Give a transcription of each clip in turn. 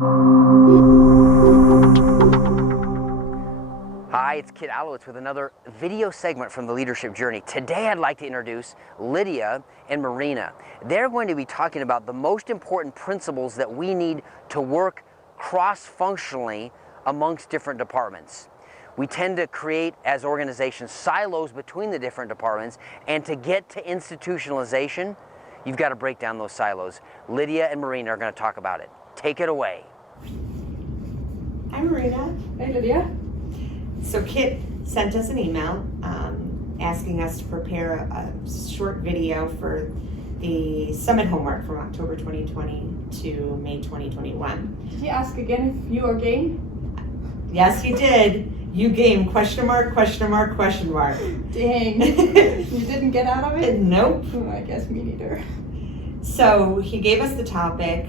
Hi, it's Kit Alowitz with another video segment from the Leadership Journey. Today I'd like to introduce Lydia and Marina. They're going to be talking about the most important principles that we need to work cross-functionally amongst different departments. We tend to create, as organizations, silos between the different departments, and to get to institutionalization, you've got to break down those silos. Lydia and Marina are going to talk about it. Take it away. Hi, Marina. Hey, Lydia. So Kit sent us an email asking us to prepare a short video for the summit homework from October 2020 to May 2021. Did he ask again if you are game? Yes, he did. You game, question mark, question mark, question mark. Dang. You didn't get out of it? Nope. Oh, I guess me neither. So he gave us the topic,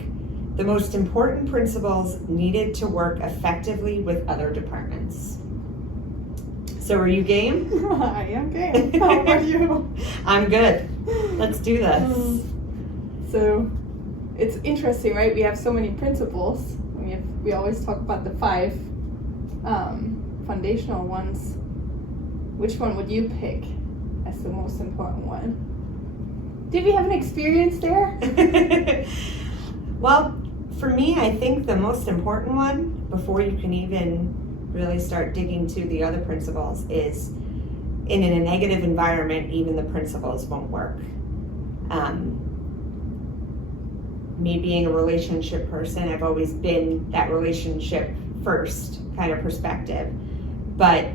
the most important principles needed to work effectively with other departments. So are you game? I am game. How about you? I'm good. Let's do this. So it's interesting, right? We have so many principles. We always talk about the 5 foundational ones. Which one would you pick as the most important one? Did we have an experience there? Well, for me, I think the most important one, before you can even really start digging to the other principles, is in a negative environment, even the principles won't work. Me being a relationship person, I've always been that relationship first kind of perspective. But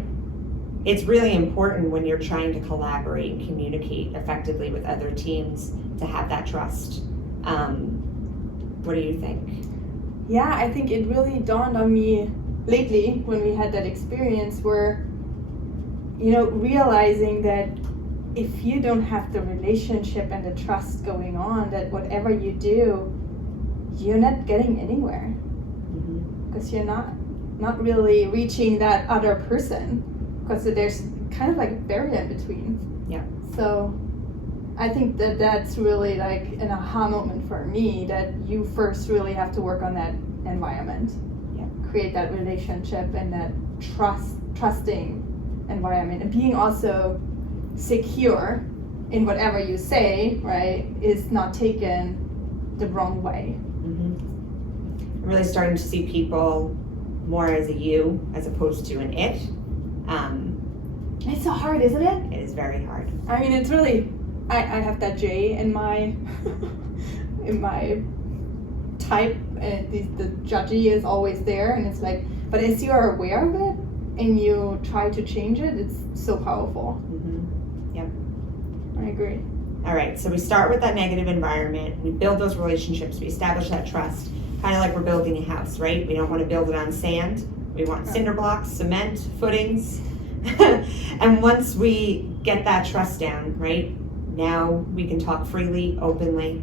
it's really important when you're trying to collaborate and communicate effectively with other teams to have that trust. What do you think? Yeah, I think it really dawned on me lately when we had that experience where, realizing that if you don't have the relationship and the trust going on, that whatever you do, you're not getting anywhere. Because you're not really reaching that other person, because there's kind of like a barrier in between. Yeah. So I think that that's really like an aha moment for me, that you first really have to work on that environment. Yeah. Create that relationship and that trusting environment, and being also secure in whatever you say, right, is not taken the wrong way. I'm really starting to see people more as a you as opposed to an it. It's so hard, isn't it? It is very hard. I mean, it's really, I have that J in my in my type, and the judgy is always there, and it's like, but as you are aware of it and you try to change it, it's so powerful. Yep. I agree. All right, so we start with that negative environment. We build those relationships. We establish that trust, kind of like we're building a house, right? We don't want to build it on sand. We want cinder blocks, cement, footings. And once we get that trust down, right, now we can talk freely, openly.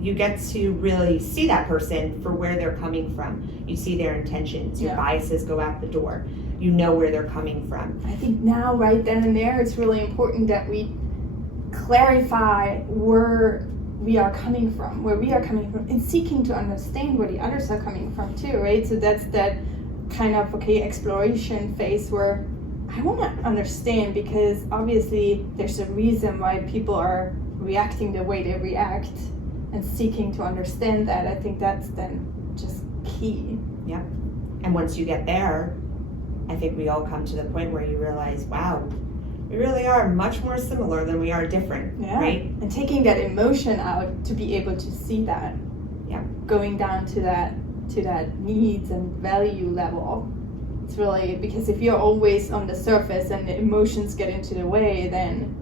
You get to really see that person for where they're coming from. You see their intentions. Your biases go out the door. You know where they're coming from. I think now, right then and there, it's really important that we clarify where we are coming from, and seeking to understand where the others are coming from too, right? So that's that kind of, exploration phase where I want to understand, because obviously there's a reason why people are reacting the way they react, and seeking to understand that. I think that's then just key. Yep. And once you get there, I think we all come to the point where you realize, wow, we really are much more similar than we are different, right? And taking that emotion out to be able to see that. Yeah. Going down to that needs and value level. It's really, because if you're always on the surface and the emotions get into the way, then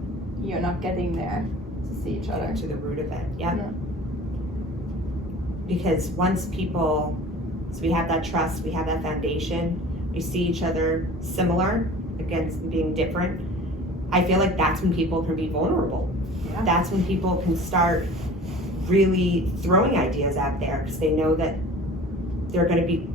you're not getting there to see each other. To the root of it, yeah. Because once people, so we have that trust, we have that foundation, we see each other similar against being different, I feel like that's when people can be vulnerable. Yeah. That's when people can start really throwing ideas out there, because they know that they're going to be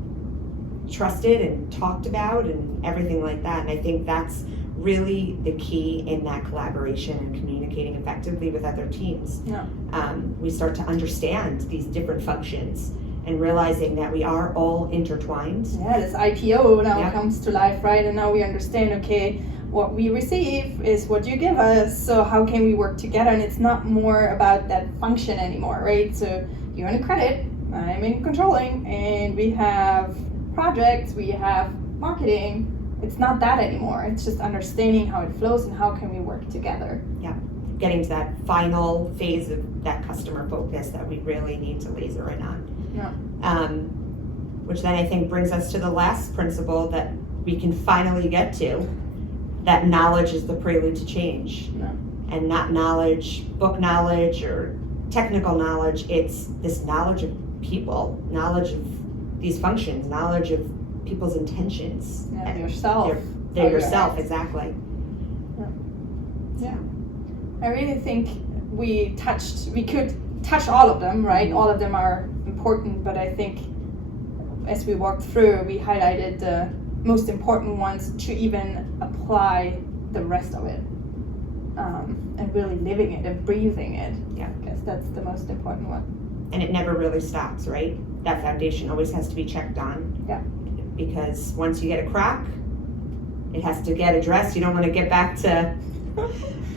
trusted and talked about and everything like that. And I think that's really the key in that collaboration and communicating effectively with other teams. Yeah. We start to understand these different functions and realizing that we are all intertwined. Yeah, this IPO now Yeah. comes to life, right? And now we understand, okay, what we receive is what you give us, so how can we work together? And it's not more about that function anymore, right? So you're in credit, I'm in controlling, and we have projects, we have marketing. It's not that anymore. It's just understanding how it flows and how can we work together. Getting to that final phase of that customer focus that we really need to laser in on. Yeah. Which then I think brings us to the last principle that we can finally get to, that knowledge is the prelude to change. Yeah. And not knowledge, book knowledge or technical knowledge, it's this knowledge of people, knowledge of these functions, knowledge of people's intentions. Yeah, And yourself. they're How you yourself, act. exactly. Yeah. I really think we could touch all of them, right? All of them are important, but I think as we walked through, we highlighted the most important ones to even apply the rest of it. And really living it and breathing it. Yeah. I guess that's the most important one. And it never really stops, right? That foundation always has to be checked on. Yeah. Because once you get a crack, it has to get addressed. You don't want to get back to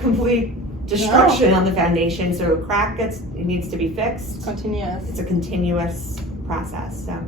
complete destruction on the foundation. So a crack it needs to be fixed. Continuous. It's a continuous process. So.